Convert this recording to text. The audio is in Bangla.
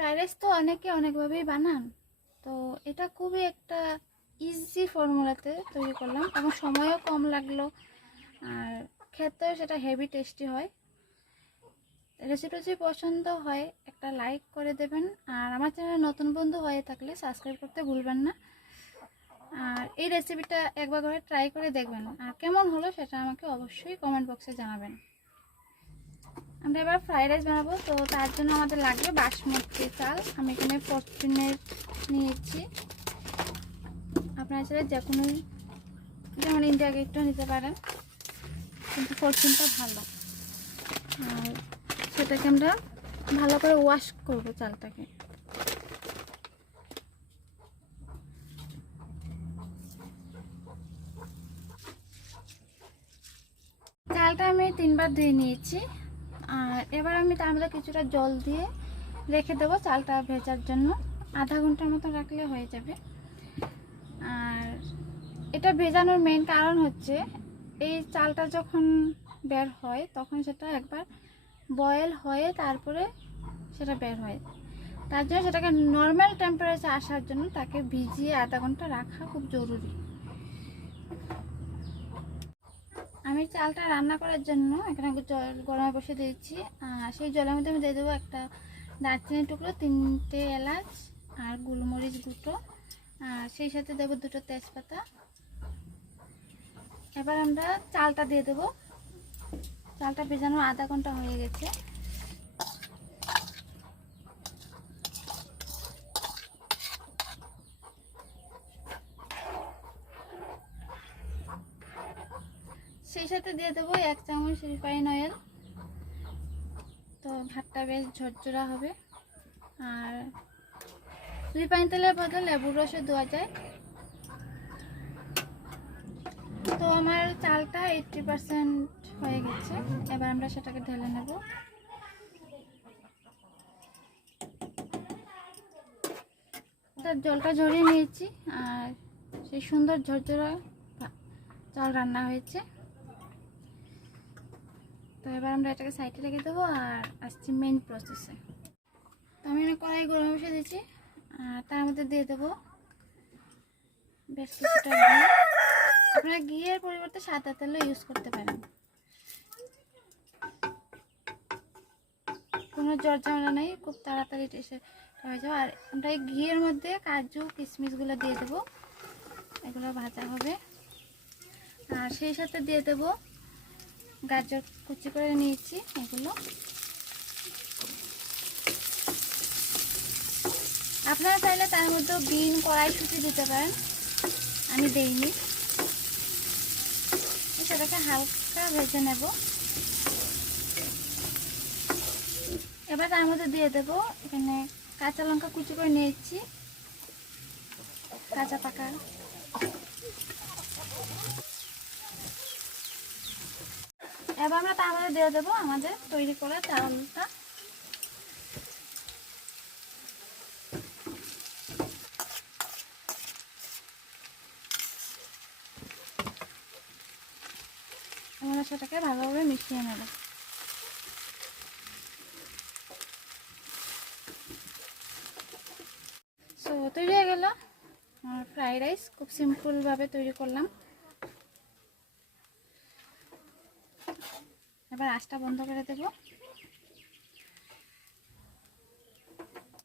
ফ্রাইড রাইস তো অনেকে অনেকভাবেই বানান, তো এটা খুবই একটা ইজি ফর্মুলাতে তৈরি করলাম এবং সময়ও কম লাগলো, আর খেতেও সেটা হেভি টেস্টি হয়। রেসিপি যদি পছন্দ হয় একটা লাইক করে দেবেন, আর আমার চ্যানেলে নতুন বন্ধু হয়ে থাকলে সাবস্ক্রাইব করতে ভুলবেন না। আর এই রেসিপিটা একবার করে ট্রাই করে দেখবেন, আর কেমন হলো সেটা আমাকে অবশ্যই কমেন্ট বক্সে জানাবেন। আমরা এবার ফ্রাইড রাইস বানাবো, তো তার জন্য আমাদের লাগবে বাসমতি চাল। আমি এখানে ফরচুনের নিয়েছি, আপনারা চাইলে যে কোনো, যেমন ইন্ডিয়া গেটটাও নিতে পারেন, কিন্তু ফরচুনটা ভালো। আর সেটাকে আমরা ভালো করে ওয়াশ করব চালটাকে। চালটা আমি 3 বার ধুয়ে নিয়েছি, আর এবার আমি তার মধ্যে কিছুটা জল দিয়ে রেখে দেবো চালটা ভেজার জন্য। আধা ঘন্টার মতো রাখলে হয়ে যাবে। আর এটা ভেজানোর মেইন কারণ হচ্ছে এই চালটা যখন বের হয় তখন সেটা একবার বয়েল হয়ে তারপরে সেটা বের হয়, তার জন্য সেটাকে নর্মাল টেম্পারেচার আসার জন্য তাকে ভিজিয়ে আধা ঘন্টা রাখা খুব জরুরি। আমি চালটা রান্না করার জন্য এখানে জল গরমে বসে দিয়েছি, আর সেই জলের মধ্যে আমি দিয়ে দেবো একটা দারচিনি টুকরো, 3টে এলাচ আর গোলমরিচ গুঁটো, আর সেই সাথে দেবো 2টো তেজপাতা। এবার আমরা চালটা দিয়ে দেবো। চালটা ভেজানো আধা ঘন্টা হয়ে গেছে। সেই সাথে দিয়ে দেবো 1 চামচ রিফাইন অয়েল, তো ভাতটা বেশ ঝরঝরা হবে। আর রিফাইন তেলের বদলে লেবুর রসও দেওয়া যায়। তো আমার চালটা 80% হয়ে গেছে, এবার আমরা সেটাকে ঢেলে নেব। তার জলটা ঝরিয়ে নিয়েছি, আর সেই সুন্দর ঝরঝরা চাল রান্না হয়েছে। তো এবার আমরা এটাকে সাইডে রেখে দেবো, আর আসছি মেইন প্রসেসে। তো আমি কড়াই গরম বসিয়ে দিয়েছি, আর তার মধ্যে দিয়ে দেবো বেশ কিছুটা ঘি। আপনারা ঘিয়ের পরিবর্তে সাদা তেলও ইউজ করতে পারেন, কোনো ঝামেলা নেই, খুব তাড়াতাড়ি এসে হয়ে যাবে। আর আমরা এই ঘিয়ের মধ্যে কাজু কিশমিশগুলো দিয়ে দেবো, এগুলো ভাজা হবে। আর সেই সাথে দিয়ে দেবো গাজর কুচি করে নিয়েছি, এগুলো আপনারা চাইলে তার মধ্যে বিন কড়াইশুঁটি দিতে পারেন, আমি দেইনি। সেটাকে হালকা ভেজে নেব। এবার তার মধ্যে দিয়ে দেবো এখানে কাঁচা লঙ্কা কুচি করে নিয়েছি, কাঁচা পাকা। এবার আমরা তার মধ্যে দিয়ে দেবো আমাদের তৈরি করা চালটা। আমরা সেটাকে ভালোভাবে মিশিয়ে নেব। সো তৈরি হয়ে গেল আমার ফ্রাইড রাইস, খুব সিম্পলভাবে তৈরি করলাম। এবার আঁচটা বন্ধ করে দেব।